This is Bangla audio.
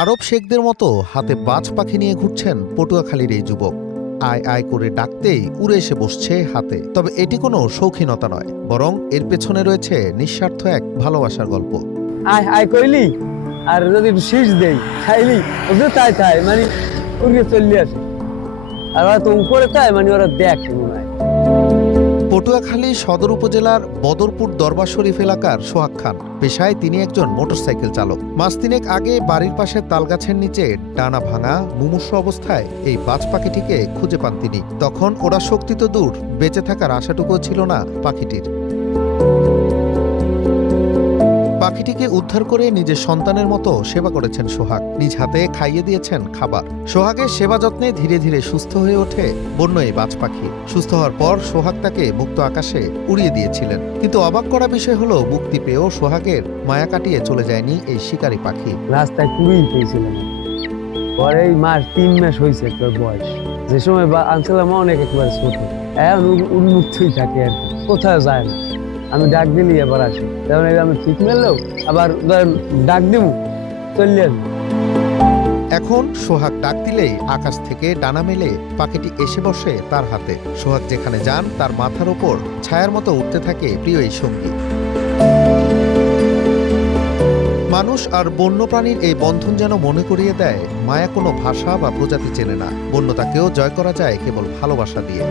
আরব শেখদের মতো হাতে বাজ পাখি নিয়ে ঘুরছেন পটুয়াখালীর এই যুবক। আয় আয় করে ডাকতেই উড়ে এসে বসছে হাতে। তবে এটি কোনো শৌখিনতা নয়, বরং এর পেছনে রয়েছে নিঃস্বার্থ এক ভালোবাসার গল্প। আয় আয় কইলি আর যদি একটু শীষ দেই খাইলি ওদের তাই তাই মানে উড়িয়ে চললে আসে আর হয়তো উপরে তাই মানে ওরা দেখে মনে হয়। পটুয়াখালী সদর উপজেলার বদরপুর দরবার শরীফ এলাকার সোহাগ খান। পেশায় তিনি একজন মোটরসাইকেল চালক। মাস তিনেক আগে বাড়ির পাশে তালগাছের নিচে ডানা ভাঙা মুমূর্ষু অবস্থায় এই বাজ পাখিটিকে খুঁজে পান তিনি। তখন ওরা শক্তি তো দূর, বেঁচে থাকার আশাটুকুও ছিল না পাখিটির। পাখিটিকে উদ্ধার করে নিজের সন্তানের মতো সেবা করেছেন সোহাগ। নিজ হাতে খাইয়ে দিয়েছেন খাবার। সোহাগের সেবা যত্নে ধীরে ধীরে সুস্থ হয়ে ওঠে বন্য এই বাজ পাখি। সুস্থ হওয়ার পর সোহাগ তাকে মুক্ত আকাশে উড়িয়ে দিয়েছিলেন। কিন্তু অবাক করা বিষয় হলো, মুক্তি পেয়েও সোহাগের মায়া কাটিয়ে চলে যায়নি এই শিকারী পাখি। রাস্তায় কুড়িয়ে পেয়েছিলাম, পরে এই মাস 3 মাস হয়েছে তোর বয়স। যে সময় আনছিলাম অনেক একেবারে ছোট, এখন উন্মুক্তই থাকে আর কি, কোথাও যায় না। আমি ডাক দিলি এবার আসি, যেমন আমি ঠিক মেললেও আবার ডাক দিব চললে আসবো। এখন সোহাগ ডাক দিলেই আকাশ থেকে ডানা মেলে পাখিটি এসে বসে তার হাতে। সোহাগ যেখানে যান তার মাথার ওপর ছায়ার মতো উঠতে থাকে প্রিয় এই সঙ্গী। মানুষ আর বন্যপ্রাণীর এই বন্ধন যেন মনে করিয়ে দেয়, মায়া কোনো ভাষা বা প্রজাতি চেনে না। বন্যতাকেও জয় করা যায় কেবল ভালোবাসা দিয়ে।